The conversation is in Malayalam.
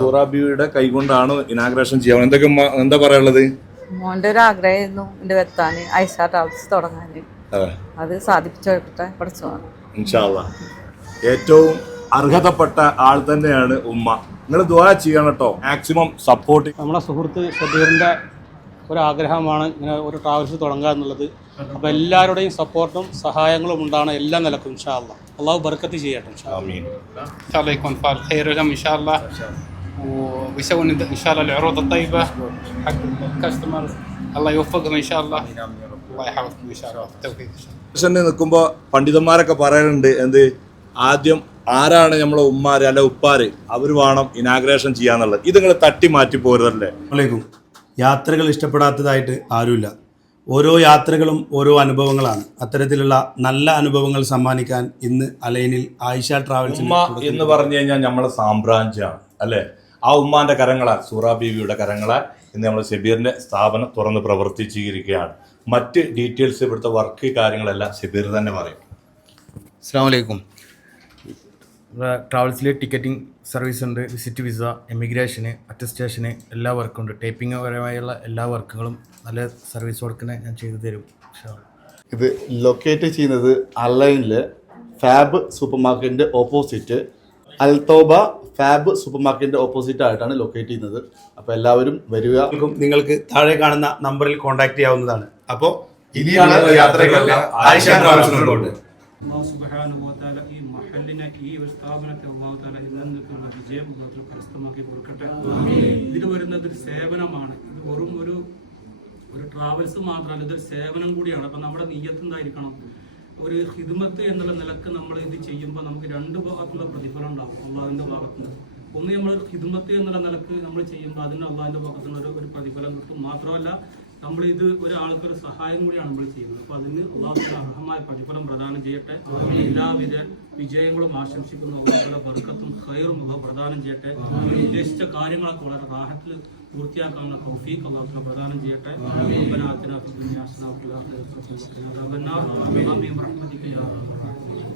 സൂറാബിയുടെ കൈകൊണ്ടാണ് ഇനാഗ്രേഷൻ ചെയ്യാൻ. എന്താ പറയാനുള്ളത്? മോന്റെ ഒരു ആഗ്രഹമായിരുന്നു എന്റെ വെത്താന് ഐഷ ട്രാവൽസ് തുടങ്ങാന്. അത് സാധിപ്പിച്ചെടുക്കട്ടെ പഠിച്ചതാണ്. ഇൻഷാ അല്ലാഹ്. ഏറ്റവും അർഹതപ്പെട്ട ആൾ തന്നെയാണ് ഉമ്മ. നിങ്ങൾ ദുആ ചെയ്യണം കേട്ടോ, മാക്സിമം സപ്പോർട്ട്. നമ്മുടെ സുഹൃത്ത് ഷബീറിൻ്റെ ഒരാഗ്രഹമാണ് ഇങ്ങനെ ഒരു ട്രാവൽസ് തുടങ്ങുക എന്നുള്ളത്. അപ്പോൾ എല്ലാവരുടെയും സപ്പോർട്ടും സഹായങ്ങളും ഉണ്ടാണ് എല്ലാ നിലക്കും. ഇൻഷാ അല്ലാഹ് അള്ളാഹു ബർക്കത്ത് ചെയ്യട്ടെ. ആമീൻ. إن شاء الله يكون فعل خير لهم إن شاء الله ويسوون إن شاء الله العروض الطيبة حق الكاستمرز. الله يوفقهم إن شاء الله. الله يحفظكم إن شاء الله. التوفيق إن شاء الله. നിൽക്കുമ്പോൾ പണ്ഡിതന്മാരൊക്കെ പറയാറുണ്ട്, എന്ത് ആദ്യം ആരാണ് നമ്മളെ ഉമ്മാര് അല്ല ഉപ്പാര്, അവർ വേണം ഇനാഗ്രേഷൻ ചെയ്യാന്നുള്ളത്. ഇത് നിങ്ങൾ തട്ടി മാറ്റി പോരുതല്ലേ? യാത്രകൾ ഇഷ്ടപ്പെടാത്തതായിട്ട് ആരുമില്ല. ഓരോ യാത്രകളും ഓരോ അനുഭവങ്ങളാണ്. അത്തരത്തിലുള്ള നല്ല അനുഭവങ്ങൾ സമ്മാനിക്കാൻ ഇന്ന് അലൈനിൽ ആയിഷ ട്രാവൽസ് ഉമ്മ എന്ന് പറഞ്ഞു കഴിഞ്ഞാൽ നമ്മളെ സാമ്രാജ്യമാണ് അല്ലേ? ആ ഉമ്മാന്റെ കരങ്ങളാൽ, സൂറാ ബീവിയുടെ കരങ്ങളാൽ ഇന്ന് നമ്മൾ ഷബീറിന്റെ സ്ഥാപനം തുറന്ന് പ്രവർത്തിച്ചിരിക്കുകയാണ്. മറ്റ് ഡീറ്റെയിൽസ്, ഇവിടുത്തെ വർക്ക് കാര്യങ്ങളെല്ലാം ഷബീർ തന്നെ പറയും. അസ്സലാമു അലൈക്കും. ഇവിടെ ട്രാവൽസിൽ ടിക്കറ്റിംഗ് സർവീസ് ഉണ്ട്, വിസിറ്റ് വിസ, എമിഗ്രേഷന്, അറ്റസ്റ്റേഷന് എല്ലാ വർക്കും ഉണ്ട്. ടൈപ്പിംഗ് പരമായുള്ള എല്ലാ വർക്കുകളും നല്ല സർവീസ് വർക്കിനെ ഞാൻ ചെയ്തു തരും. ഇത് ലൊക്കേറ്റ് ചെയ്യുന്നത് അലൈനിൽ ഫാബ് സൂപ്പർ മാർക്കറ്റിൻ്റെ ഓപ്പോസിറ്റ്, അൽത്തോബ ഫാബ് സൂപ്പർ മാർക്കറ്റിൻ്റെ ഓപ്പോസിറ്റ് ആയിട്ടാണ് ലൊക്കേറ്റ് ചെയ്യുന്നത്. അപ്പോൾ എല്ലാവരും വരിക. നിങ്ങൾക്ക് താഴെ കാണുന്ന നമ്പറിൽ കോൺടാക്ട് ചെയ്യാവുന്നതാണ്. അപ്പോൾ ഇനിയാണ് യാത്രകളെല്ലാം ആയിഷ ട്രാവൽസിനോട്. അല്ലാഹു സുബ്ഹാനഹു വ തആല ഈ മഹല്ലിനെ, ഈ ഒരു സ്ഥാപനത്തെ അല്ലാഹു തആല ഇന്നെന്നുള്ള വിജയം കരസ്ഥമാക്കി കൊടുക്കട്ടെ. ഇതിൽ വരുന്നത് ഒരു സേവനമാണ്. ഇത് വെറും ഒരു ട്രാവൽസ് മാത്രമല്ല, ഇതൊരു സേവനം കൂടിയാണ്. അപ്പം നമ്മുടെ നിയ്യത്ത് എന്തായിരിക്കണം? ഒരു ഹിദ്മത്ത് എന്നുള്ള നിലക്ക് നമ്മൾ ഇത് ചെയ്യുമ്പോൾ നമുക്ക് രണ്ട് ഭാഗത്തുള്ള പ്രതിഫലം ഉണ്ടാവും. അള്ളാഹുവിൻ്റെ ഭാഗത്തുനിന്ന് ഒന്ന്, നമ്മൾ ഹിദ്മത്ത് എന്നുള്ള നിലക്ക് നമ്മൾ ചെയ്യുമ്പോൾ അതിന് അള്ളാഹുവിൻ്റെ ഭാഗത്തുനിന്ന് ഒരു പ്രതിഫലം കിട്ടും. മാത്രമല്ല നമ്മളിത് ഒരാൾക്കൊരു സഹായം കൂടിയാണ് നമ്മൾ ചെയ്യുന്നത്. അപ്പോൾ അതിന് അള്ളാഹുവിൻ്റെ അർഹമായ പ്രതിഫലം പ്രദാനം ചെയ്യട്ടെ. എല്ലാവിധ വിജയങ്ങളും ആശംസിക്കുന്ന അള്ളാഹുവിൻ്റെ ബർക്കത്തും ഖൈറും അള്ളാഹു പ്രദാനം ചെയ്യട്ടെ. ഉദ്ദേശിച്ച കാര്യങ്ങളൊക്കെ വളരെ റാഹത്തിൽ പൂർത്തിയാക്കാനുള്ള തൗഫീഖ് അള്ളാഹു പ്രദാനം ചെയ്യട്ടെ. റബ്ബനാ ആതിനാ ഫിദ് ദുനിയാ ഹസനത്തും വഫിൽ ആഖിറതി ഹസനത്തും വഖിനാ അദാബന്നാർ. ആമീൻ ബിറഹ്മതിക യാ അർഹമർ റഹീമീൻ.